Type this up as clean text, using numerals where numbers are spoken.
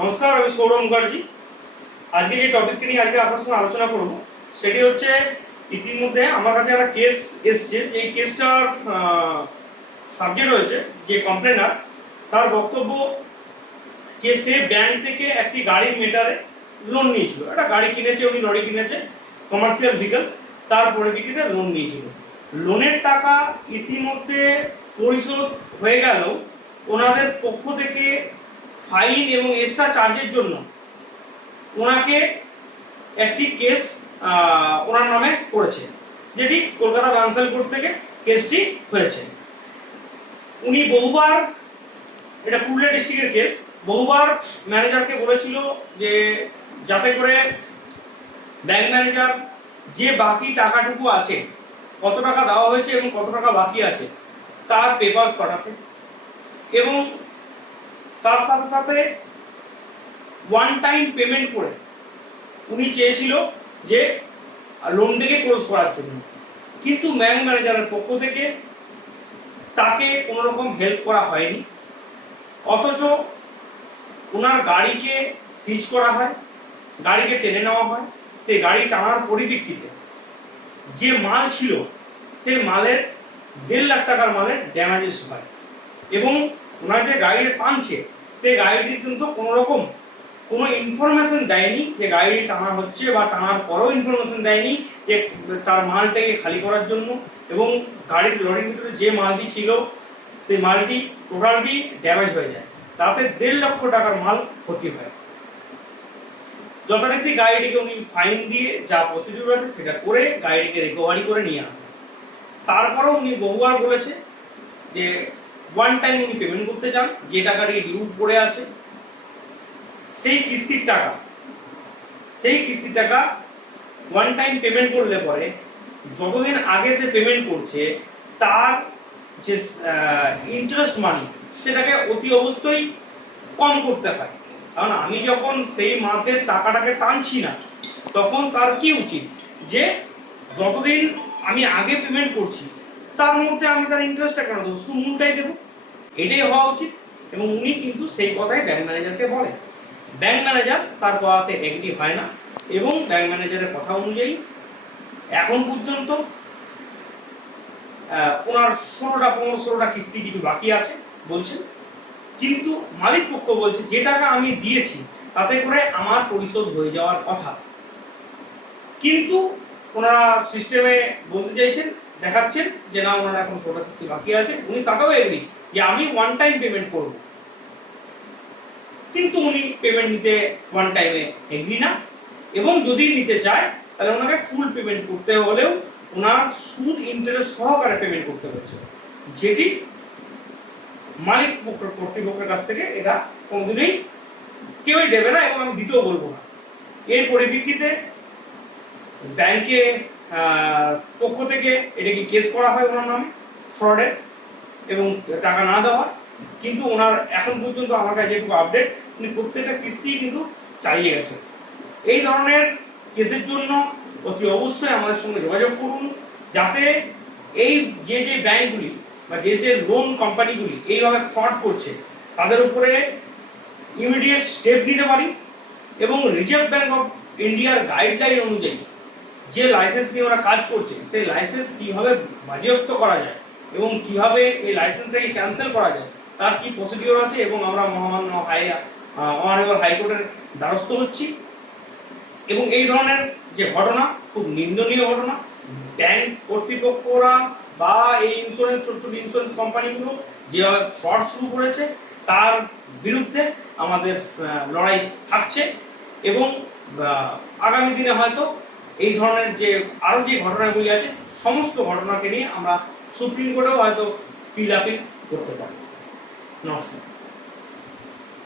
নমস্কার, আমি সৌরভ মুখার্জি। আজকে যে টপিকটি নিয়ে আজকে আপনার সঙ্গে আলোচনা করব সেটি হচ্ছে, ইতিমধ্যে আমার কাছে একটা কেস এসছে। এই কেসটার সাবজেক্ট হয়েছে যে কমপ্লেনার, তার বক্তব্য যে সে ব্যাংক থেকে একটি গাড়ির মেটারে লোন নিয়েছিল। একটা গাড়ি কিনেছে, উনি লরি কিনেছে, কমার্শিয়াল ভেহিকল, তার পরিপ্রেক্ষিতে লোন নিয়েছিল। লোনের টাকা ইতিমধ্যে পরিশোধ হয়ে গেলেও ওনাদের পক্ষ থেকে ফাইন এবং এক্সট্রা চার্জের জন্য ওনাকে একটি কেস ওনার নামে করেছে, যেটি কলকাতা বানসাল কোর্ট থেকে কেসটি হয়েছে। উনি বহুবার, এটা পুরুলিয়া ডিস্ট্রিক্টের কেস, বহুবার ম্যানেজারকে বলেছিল যে যাতে করে ব্যাংক ম্যানেজার যে বাকি টাকাটুকু আছে, কত টাকা দেওয়া হয়েছে এবং কত টাকা বাকি আছে, তার পেপারস পাঠাতে, এবং তার সাথে সাথে ওয়ান টাইম পেমেন্ট করে উনি চেয়েছিল যে লোনটাকে ক্লোজ করার জন্য। কিন্তু ব্যাংক ম্যানেজারের পক্ষ থেকে তাকে কোনো রকম হেল্প করা হয়নি, অথচ ওনার গাড়িকে সিজ করা হয়, গাড়িকে টেনে নেওয়া হয়। সেই গাড়ি টানার পরিপ্রেক্ষিতে যে মাল ছিল, সেই মালের 1.5 লাখ টাকার মালের ড্যামেজেস হয়, এবং ওনার যে গাড়িটা টানছে সেই গাড়িটি কিন্তু কোনো রকম কোনো ইনফরমেশন দেয়নি যে গাড়ি টানা হচ্ছে, বা টানার পরেও ইনফরমেশন দেয়নি যে তার মালটাকে খালি করার জন্য। এবং গাড়ির লরির ভিতরে যে মালটি ছিল সেই মালটি টোটালটি ড্যামেজ হয়ে যায়, তাতে 1.5 লক্ষ টাকার মাল ক্ষতি হয়। যথারীতি গাড়িটিকে উনি ফাইন দিয়ে যা প্রসিডিউর আছে সেটা করে গাড়িটিকে রিকভারি করে নিয়ে আসেন। তারপরেও উনি বহুবার বলেছে যে ওয়ান টাইম উনি পেমেন্ট করতে চান, যে টাকাটি ডিউ পড়ে আছে সেই কিস্তির টাকা ওয়ান টাইম পেমেন্ট করলে পরে যতদিন আগে সে পেমেন্ট করছে তার যে ইন্টারেস্ট মানি সেটাকে অতি অবশ্যই কম করতে হয়। কারণ আমি যখন সেই মাসের টাকাটাকে টানছি না, তখন তার কি উচিত যে যতদিন আমি আগে পেমেন্ট করছি তার মধ্যে আমি তার ইন্টারেস্টটা কেন দেবো, শুধু মূলটাই দেবো, এটাই হওয়া উচিত। এবং উনি কিন্তু সেই কথাই ব্যাংক ম্যানেজারকে বলেন। ব্যাংক ম্যানেজার তার কথাতে এগ্রি হয় না, এবং ব্যাংক ম্যানেজারের কথা অনুযায়ী এখন পর্যন্ত ওনার 15-16টা কিস্তি কিছু বাকি আছে বলছেন। কিন্তু মালিক পক্ষ বলছে যে টাকা আমি দিয়েছি তাতে করে আমার পরিশোধ হয়ে যাওয়ার কথা, কিন্তু ওনারা সিস্টেমে বলতে চাইছেন, দেখাচ্ছেন যে না, ওনারা এখন 16টা কিস্তি বাকি আছে। উনি তাকেও এগ্রি যে আমি ওয়ান টাইম পেমেন্ট করব, কিন্তু উনি পেমেন্ট নিতে ওয়ান টাইমে এগ্রি না, এবং যদি নিতে চায় তাহলে ওনাকে ফুল পেমেন্ট করতে হলেও ওনার সুদ ইন্টারেস্ট সহকারে পেমেন্ট করতে হচ্ছে, যেটি মালিক কর্তৃপক্ষের কাছ থেকে এটা কোনোদিনই কেউই দেবে না, এবং আমি দিতেও বলবো না। এর পরিপ্রেক্ষিতে ব্যাংকে পক্ষ থেকে এটাকে কেস করা হয় ওনার নামে ফ্রডের এবং টাকা না দেওয়া। কিন্তু ওনার এখন পর্যন্ত আমার কাছে যেটুকু আপডেট, উনি প্রত্যেকটা কিস্তি কিন্তু চালিয়ে গেছেন। এই ধরনের কেসের জন্য অতি অবশ্যই আমাদের সঙ্গে যোগাযোগ করুন, যাতে এই যে ব্যাংকগুলি বা যে লোন কোম্পানিগুলি এইভাবে ফ্রড করছে তাদের উপরে ইমিডিয়েট স্টেপ নিতে পারি, এবং রিজার্ভ ব্যাংক অফ ইন্ডিয়ার গাইডলাইন অনুযায়ী যে লাইসেন্স নিয়ে ওরা কাজ করছে সেই লাইসেন্স কীভাবে বাজেয়াপ্ত করা যায় এবং কিভাবে এই লাইসেন্সটাকে ক্যান্সেল করা যায় তার কি প্রসিডিওর আছে, এবং আমরা মহামান্য অনারেবল হাইকোর্টের দ্বারস্থ হচ্ছি। এবং এই ধরনের যে ঘটনা, খুব নিন্দনীয় ঘটনা, ব্যাংক কর্তৃপক্ষরা বা এই ইন্স্যুরেন্স ছোট ইন্স্যুরেন্স কোম্পানিগুলো যেভাবে ফ্রড শুরু করেছে তার বিরুদ্ধে আমাদের লড়াই থাকছে। এবং আগামী দিনে হয়তো এই ধরনের যে আরও যে ঘটনাগুলি আছে সমস্ত ঘটনাকে নিয়ে আমরা সুপ্রিম কোর্টেও হয়তো পিল আপিল করতে পারি। নমস্কার।